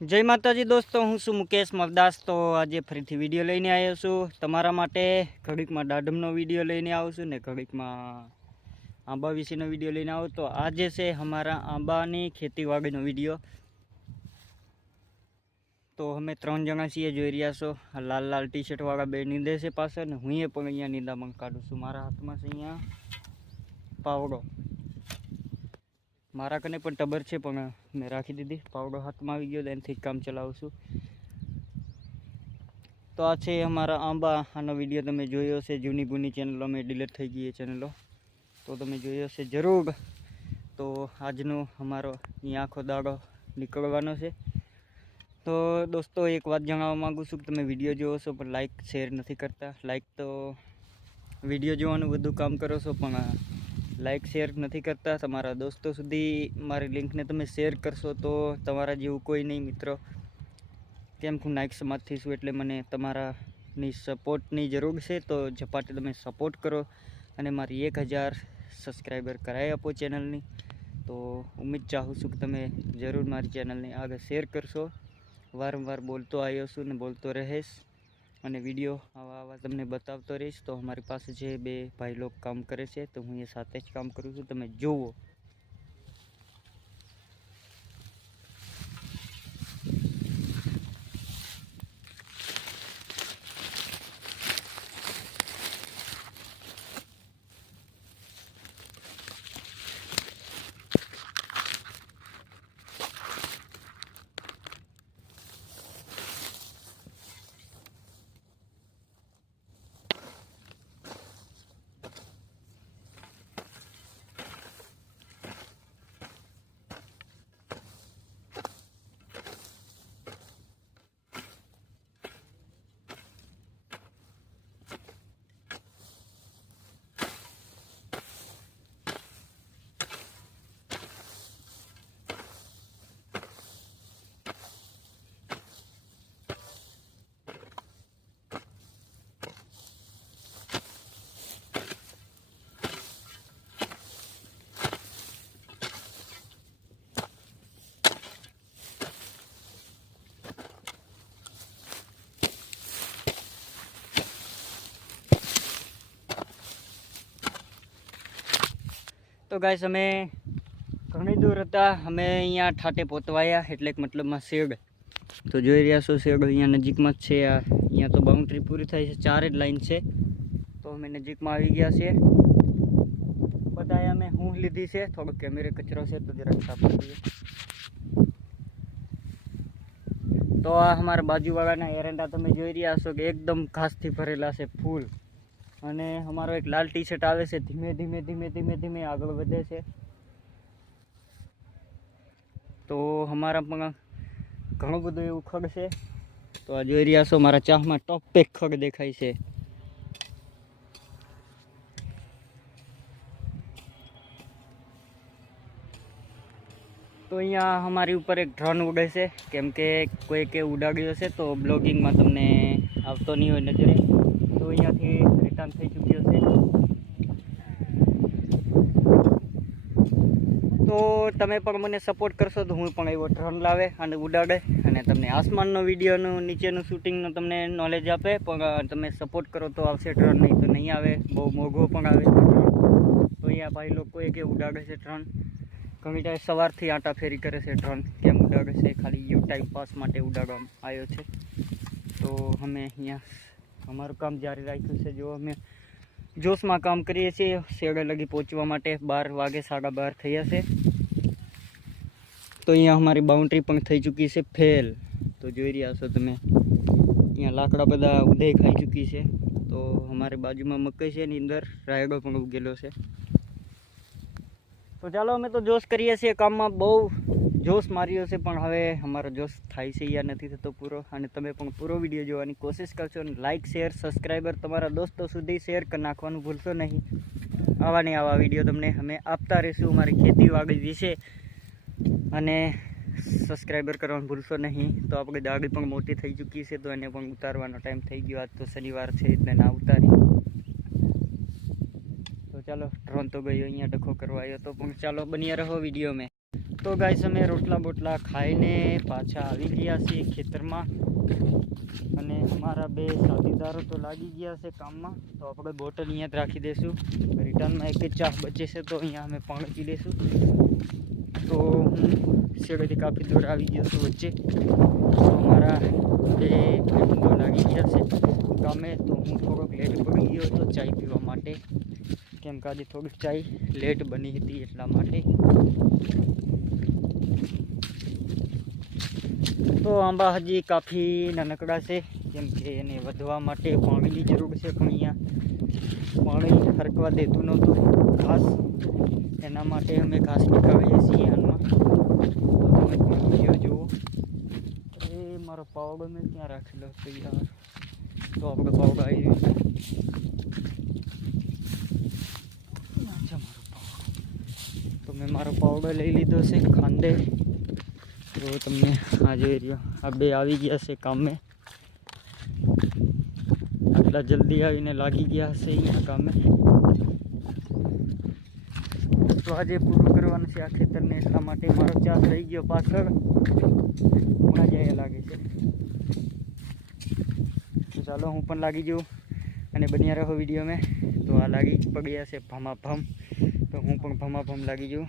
જય માતાજી દોસ્તો, હું છું મુકેશ મરદાસ. તો આજે ફરીથી વીડિયો લઈને આવ્યો છું. તમારા માટે ઘડીકમાં દાડમનો વીડિયો લઈને આવું છું ને ઘડીકમાં આંબા વિશેનો વીડિયો લઈને આવું. તો આજે છે અમારા આંબાની ખેતીવાડીનો વીડિયો. તો અમે ત્રણ જણા છીએ, જોઈ રહ્યા છો. આ લાલ લાલ ટી શર્ટ વાળા બે નીંદે છે પાછળ ને હું પણ અહીંયા નિંદામણ કાઢું છું. મારા હાથમાં છે અહીંયા પાવડો. મારા કને પણ ટબર છે, પણ મેં રાખી દીધી. પાવડો હાથમાં આવી ગયો, એનાથી જ કામ ચલાવું તો આ છે અમારા આંબા. આનો વીડિયો તમે જોયો હશે. જૂની બૂની ચેનલો અમે ડિલેટ થઈ ગઈ એ ચેનલો તો તમે જોયો હશે જરૂર. તો આજનો અમારો અહીં આખો દાડો નીકળવાનો છે. તો દોસ્તો, એક વાત જણાવવા માગું છું કે તમે વીડિયો જોવો છો, પણ લાઈક શેર નથી કરતા. લાઈક તો વીડિયો જોવાનું બધું કામ કરો છો, પણ લાઈક શેર નથી કરતા. તમારા દોસ્તો સુધી મારી લિંકને તમે શેર કરશો તો તમારા જેવું કોઈ નહીં મિત્રો. કેમ હું નાઇક સમાજથી છું એટલે મને તમારાની સપોર્ટની જરૂર છે તો ઝપાટે તમે સપોર્ટ કરો અને મારી એક હજાર સબસ્ક્રાઈબર કરાવી આપો ચેનલની તો ઉમ્મીદ ચાહું છું કે તમે જરૂર મારી ચેનલને આગળ શેર કરશો. વારંવાર બોલતો આવ્યો છું ને બોલતો રહીશ. અને વીડિયો આવા આવા તમને બતાવતો રહીશ. તો અમારી પાસે જે બે ભાઈ લોકો કામ કરે છે, તો હું એ સાથે જ કામ કરું છું. તમે જુઓ. તો ગાઈસ અમે ઘણી દૂર હતા. અમે અહીંયા ઠાટે પોતવાયા, એટલે મતલબમાં શેડ. તો જોઈ રહ્યા છો, શેડ અહીંયા નજીકમાં જ છે. અહીંયા તો બાઉન્ડ્રી પૂરી થાય છે. ચાર જ લાઈન છે. તો અમે નજીકમાં આવી ગયા છીએ. બધા અમે હું લીધી છે. થોડો કેમેરે કચરો છે, તો જરાક સાફ કરીએ તો આ અમારા બાજુવાળાના એરંડા તમે જોઈ રહ્યા છો કે એકદમ ઘાસથી ભરેલા છે ફૂલ. અને અમારો એક લાલ ટી શર્ટ આવે છે, ધીમે ધીમે ધીમે ધીમે ધીમે આગળ વધે છે. તો અમારા પણ ઘણું બધું એવું ખડ છે. તો આ જોઈ રહ્યા છો, મારા ચાહમાં ટોપ પેક ખડ દેખાય છે. તો અહીંયા અમારી ઉપર એક ડ્રોન ઉડે છે, કેમ કે કોઈકે ઉડાડ્યો છે તો બ્લોગિંગમાં તમને આવતો નહીં હોય નજરે. તો અહીંયાથી રિટર્ન થઈ ચૂક્યો છે. તો તમે પણ મને સપોર્ટ કરશો તો હું પણ એવો ડ્રોન લાવે અને ઉડાડે અને તમને આસમાનનો વિડીયોનું, નીચેનું શૂટિંગનું તમને નોલેજ આપે. પણ તમે સપોર્ટ કરો તો આવશે ડ્રોન નહીં તો નહીં આવે. બહુ મોંઘો પણ આવે તો અહીંયા ભાઈ લોકો કે ઉડાડે છે ડ્રોન ઘણી ટાઈમ સવારથી આંટા ફેરી કરે છે ડ્રોન કેમ ઉડાડે છે? ખાલી યુ ટાઈમ પાસ માટે ઉડાડવામાં આવ્યો છે. તો અમે અહીંયા અમારું કામ જારી રાખ્યું છે. જો અમે જોશમાં કામ કરીએ છીએ શેડે લગી પહોંચવા માટે બાર વાગે, સાડા બાર થયા છે. તો અહીંયા અમારી બાઉન્ડ્રી પણ થઈ ચૂકી છે ફેલ તો જોઈ રહ્યા છો તમે, અહીંયા લાકડા બધા ઉદય ખાઈ ચૂકી છે. તો અમારી બાજુમાં મકઈ છે, એની અંદર રાયડો પણ ઉગેલો છે. તો ચાલો અમે તો જોશ કરીએ છીએ, કામમાં બહુ જોશ માર્યો છે, પણ હવે અમારો જોશ થાય છે યા નથી થતો પૂરો. અને તમે પણ પૂરો વીડિયો જોવાની કોશિશ કરશો અને લાઇક શેર સબસ્ક્રાઈબર તમારા દોસ્તો સુધી શેર કરી નાખવાનું ભૂલશો નહીં. આવા ને આવા વીડિયો તમને અમે આપતા રહીશું અમારી ખેતીવાડી વિશે. અને સબસ્ક્રાઈબર કરવાનું ભૂલશો નહીં. તો આપણે દાડી પણ મોટી થઈ ચૂકી છે, તો એને પણ ઉતારવાનો ટાઈમ થઈ ગયો. આજ તો શનિવાર છે, એટલે ના ઉતારી. તો ચાલો, ડ્રોન તો ગયો, અહીંયા ડખો કરવા આવ્યો તો પણ ચાલો, બન્યા રહો વીડિયો મેં તો ગાઈસ અમે રોટલા બોટલા ખાઈને પાછા આવી ગયા છીએ ખેતરમાં. અને અમારા બે સાથીદારો તો લાગી ગયા છે કામમાં. તો આપણે બોટલ અહીંયા જ રાખી દઈશું રિટર્નમાં એક જ ચા બચે છે તો અહીંયા અમે પાણી પી લઈશું તો હું શેડેથી કાફી દૂર આવી ગયો છું વચ્ચે. અમારા બે ભાઈબંધો લાગી ગયા છે ગમે. તો હું થોડોક લેટ પડી ગયો હતો ચાય પીવા માટે. કેમ કે આજે થોડીક ચાય લેટ બની હતી એટલા માટે. તો આંબા હજી કાફી નાનકડા છે, કેમ કે એને વધવા માટે પાણીની જરૂર છે પણ અહીંયા પાણી હરકવા દેતું નહોતું ઘાસ એના માટે અમે ઘાસ નીકળીએ છીએ હાલમાં. તો તમે પણ જુઓ. એ મારો પાવડો મેં ક્યાં રાખેલો છે યાર? તો આપણો પાવડો આવી રહ્યો છે ક્યાં છે મારો પાવડો તો મારો પાવડો લઈ લીધો છે ખાંડે. તો તમને આ જોઈ રહ્યો, આ બે આવી ગયા છે કામે. આટલા જલ્દી આવીને લાગી ગયા હશે અહીંયા કામે. તો આજે પૂરું કરવાનું છે આ ખેતરને એટલા માટે મારો ચાર્જ રહી ગયો પાછળ. હમણાં જ લાગે છે. તો ચાલો, હું પણ લાગી જાઉં અને બન્યા રહો વીડિયો મેં તો આ લાગી પગ્યા છે ભમા ભમ તો હું પણ ભમા ભમ લાગી જાઉં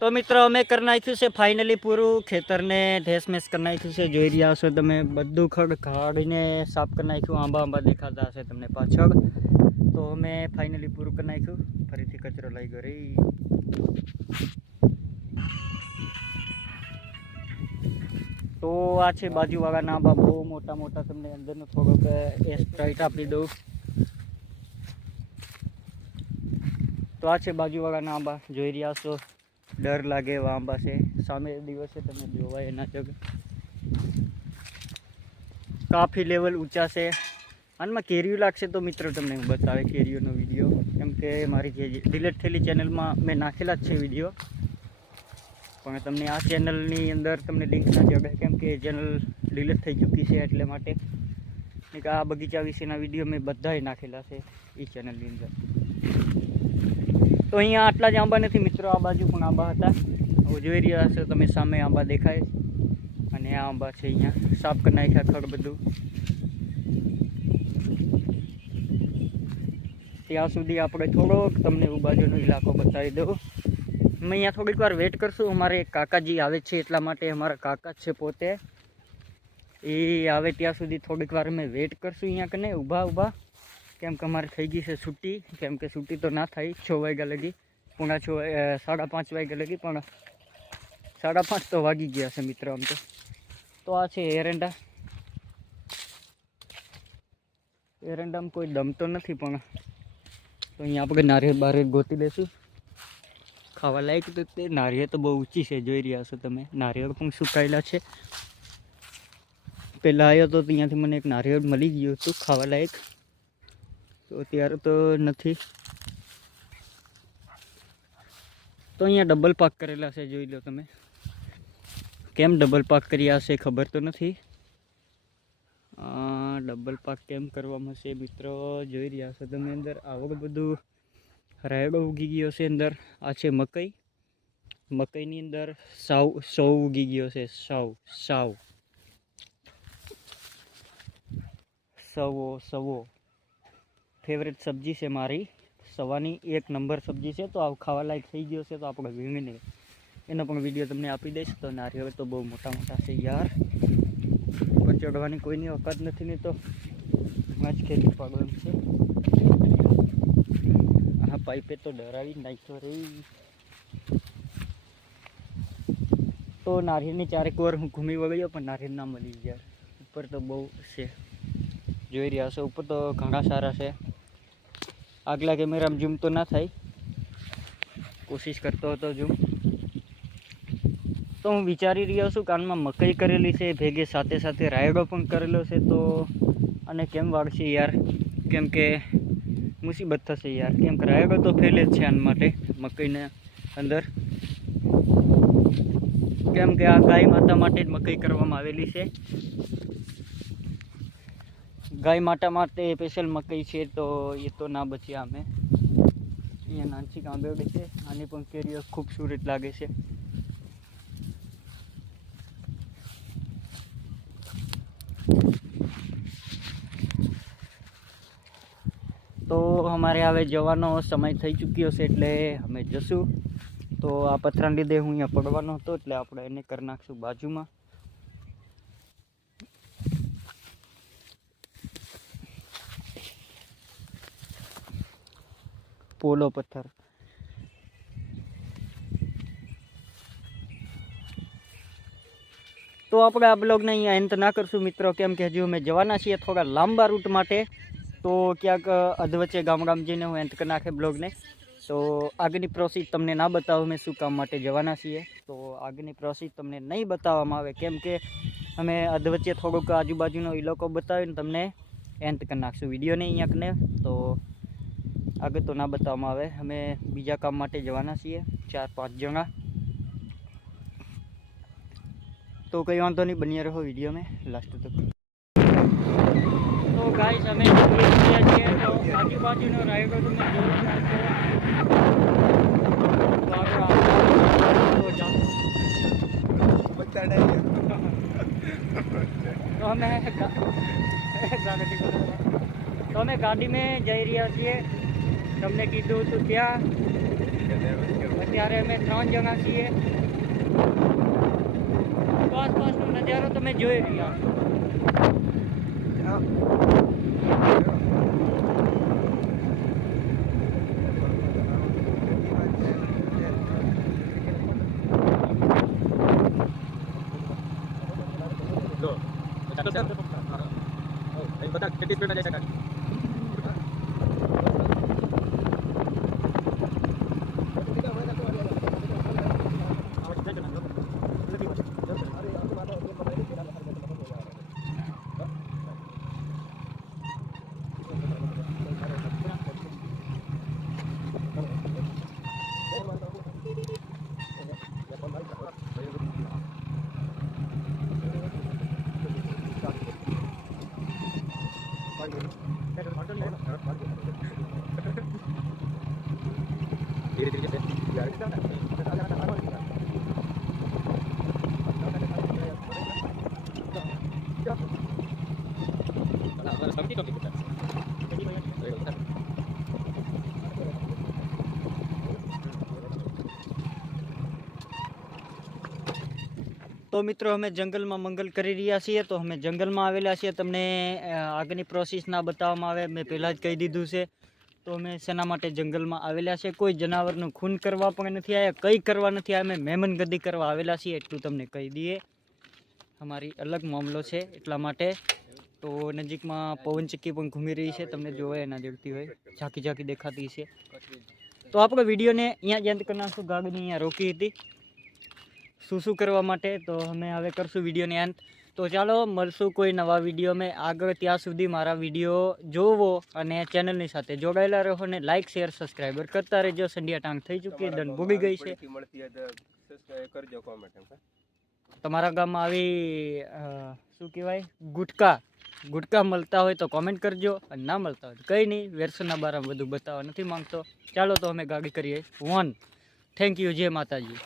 તો મિત્રો, અમે કરી નાખ્યું છે ફાઇનલી પૂરું. ખેતરને ઢેસમેસ કરી નાખ્યું છે. જોઈ રહ્યા છો તમે, બધું ખડ કાઢીને સાફ કરી નાખ્યું. આંબા આંબા દેખાતા હશે તમને પાછળ. તો અમે ફાઇનલી પૂરું કરી નાખ્યું. ફરીથી કચરો લઈ ગયો રહી તો આ છે બાજુવાળાના આંબા. બહુ મોટા મોટા તમને અંદરનો થોડોક એ સ્પ્રાઇટ આપી દઉં. તો આ છે બાજુવાળાના આંબા. જોઈ રહ્યા છો. ડર લાગે એવા આંબા છે. સામે દિવસે તમે જોવાય એના જગ. કાફી લેવલ ઊંચા છે. આનમાં કેરીઓ લાગશે તો મિત્રો તમને હું બતાવે કેરીઓનો વીડિયો. કેમ કે મારી જે ડિલેટ થયેલી ચેનલમાં મેં નાખેલા જ છે વીડિયો. પણ તમને આ ચેનલની અંદર તમને લિંક ના જડે કેમ કે ચેનલ ડિલેટ થઈ ચૂકી છે એટલે માટે આ બગીચા વિશેના વીડિયો મેં બધાય નાખેલા છે એ ચેનલની અંદર. તો અહીંયા આટલા જ આંબા નથી મિત્રો, આ બાજુ પણ આંબા હતા. હવે જોઈ રહ્યા હશો તમે સામે આંબા દેખાય અને આ આંબા છે અહીંયા, સાફ કરી નાખ્યા ખડ બધું. ત્યાં સુધી આપણે થોડોક તમને એવું બાજુનો ઇલાકો બતાવી દઉં. અમે અહીંયા થોડીક વાર વેટ કરશું. અમારે કાકાજી આવે છે એટલા માટે અમારા કાકા છે પોતે. એ આવે ત્યાં સુધી થોડીક વાર અમે વેટ કરશું અહીંયા કને, ઊભા ઊભા. કેમ કે અમારે થઈ ગઈ છે છૂટી, કેમ કે છૂટી તો ના થાય, છ વાગ્યા લગી, પૂણા છ સાડા પાંચ વાગ્યા લગી, પણ સાડા પાંચ તો વાગી ગયા છે મિત્રો આમ તો. તો આ છે એરંડા. એરંડામાં કોઈ દમ તો નથી, પણ તો અહીંયા આપણે નારિયેળ બારિયેળ ગોતી લઈશું ખાવા લાયક તો તે નારિયેળ તો બહુ ઊંચી છે, જોઈ રહ્યા છો તમે. નારિયેળ પણ સુકાયેલા છે. પહેલાં આવ્યો તો ત્યાંથી મને એક નારિયેળ મળી ગયું હતું, ખાવા લાયક. તો અત્યારે તો નથી. તો અહીંયા ડબલ પાક કરેલા છે, જોઈ લો તમે. કેમ ડબલ પાક કર્યા હશે ખબર તો નથી. ડબલ પાક કેમ કરવામાં છે મિત્રો? જોઈ રહ્યા છો તમે અંદર આવડું બધું રાયડો ઉગી ગયો છે અંદર. આ છે મકઈ. મકઈની અંદર સાવ સૌ ઉગી ગયો છે, સાવ સાવ. સવો સવો. ફેવરેટ સબ્જી છે મારી. સવાની એક નંબર સબ્જી છે. તો આવું ખાવા લાયક થઈ ગયો છે, તો આપણે વીણીને એનો પણ વીડિયો તમને આપી દઈશ. તો નારિયેળ તો બહુ મોટા મોટા છે યાર. ઉપર ચડવાની કોઈની વખત નથી ને તો જ ખેતી પાડો છે. આ પાઇપે તો ડરાવી નાખ્યો રહી તો નારિયેળની ચારેક વાર હું ઘૂમી વળ્યો, પણ નારિયેળ ના મળી યાર. ઉપર તો બહુ છે. જોઈ રહ્યા છો, ઉપર તો ઘણા સારા છે. આગલા કેમેરામાં ઝૂમ તો ના થાય. કોશિશ કરતો હતો ઝૂમ તો હું વિચારી રહ્યો છું કાનમાં મકઈ કરેલી છે, ભેગે સાથે સાથે રાયડો પણ કરેલો છે, તો અને કેમ વાળશે યાર? કેમ કે મુસીબત થશે યાર. કેમ કે રાયડો તો ફેલે જ છે આના માટે, મકઈને અંદર. કેમ કે આ ગાય માતા માટે જ મકઈ કરવામાં આવેલી છે. ગાય माता मारते સ્પેશિયલ मकई છે તો એ તો ના બચ્યા અમે. અહીંયા નાનચી કાંબેવડી છે. આની પણ કેરીઓ ખૂબસૂરત લાગે છે. તો અમારે હવે જવાનો સમય થઈ ચૂક્યો છે એટલે અમે જશું. તો આ પથરાને લીધે હું અહીંયા પડવાનો હતો એટલે આપણે એને કરી નાખશું બાજુમાં. પોલો પથ્થર તો આપણે આ બ્લોગને અહીંયા અંત ના કરશું મિત્રો, કેમ કે હજુ અમે જવાના છીએ થોડા લાંબા રૂટ માટે. તો ક્યાંક અધવચ્ચે ગામ ગામ જઈને હું અંત કરી નાખે બ્લોગને. તો આગળની પ્રોસેસ તમને ના બતાવું, અમે શું કામ માટે જવાના છીએ. તો આગળની પ્રોસેસ તમને નહીં બતાવવામાં આવે, કેમ કે અમે અધવચ્ચે થોડુંક આજુબાજુનો ઇલાકો બતાવીને તમને એન્ડ કરી નાખશું વિડીયોને અહીંયા કને તો આગળ તો ના બતાવવામાં આવે અમે બીજા કામ માટે જવાના છીએ ચાર પાંચ જણા તો કંઈ વાંધો નહીં બની રહો વીડિયો મેં લાસ્ટ તક તો ગાઈસ અમે નીકળી ગયા છીએ તો આજુબાજુનો રાયડો તમે જોઈ રહ્યા છો તો આગળ આપણે તો જાઓ. તો અમે ગા- ગાડી તો અમે ગાડીમાં જઈ રહ્યા છીએ તમને કીધું હતું ત્યાં. અત્યારે અમે ત્રણ જણા છીએ. તો આસપાસનો નજારો તમે જોઈ રહ્યા છો. તો મિત્રો અમે જંગલમાં મંગલ કરી રહ્યા છીએ, તો અમે જંગલમાં આવેલા છીએ. તમને આગની પ્રોસેસ ના બતાવવામાં આવે, મેં પહેલાં જ કહી દીધું છે. તો અમે શેના માટે જંગલમાં આવેલા છે કોઈ જનાવરનું ખૂન કરવા પણ નથી આવ્યા, કંઈ કરવા નથી આવ્યા. અમે મહેમાનગતિ કરવા આવેલા છીએ, એટલું તમને કહી દઈએ. અમારી અલગ મામલો છે, એટલા માટે. તો નજીકમાં પવનચક્કી પણ ઘૂમી રહી છે તમને જોવાય એના જડતી હોય. ઝાંકી ઝાંકી દેખાતી છે. તો આપણે વિડીયોને અહીંયા જ અંત કરી નાખશું ગાગની અહીંયા રોકી હતી. શું શું કરવા માટે? તો અમે હવે કરશું વિડીયોને અંત તો ચાલો મળશું કોઈ નવા વીડિયો મેં આગળ ત્યાં સુધી મારા વીડિયો જોવો અને ચેનલની સાથે જોડાયેલા રહો અને લાઇક શેર સબસ્ક્રાઈબર કરતા રહેજો. સંડ્યા ટાંગ થઈ ચૂકી દંડ ભૂગી ગઈ છે. કરજો તમારા ગામમાં આવી શું કહેવાય? ગુટકા. ગુટકા મળતા હોય તો કોમેન્ટ કરજો અને ના મળતા હોય તો કંઈ નહીં વેરસોના બારામાં બધું બતાવવા નથી માંગતો. ચાલો તો અમે ગાડી કરીએ. વન થેન્ક યુ જય માતાજી.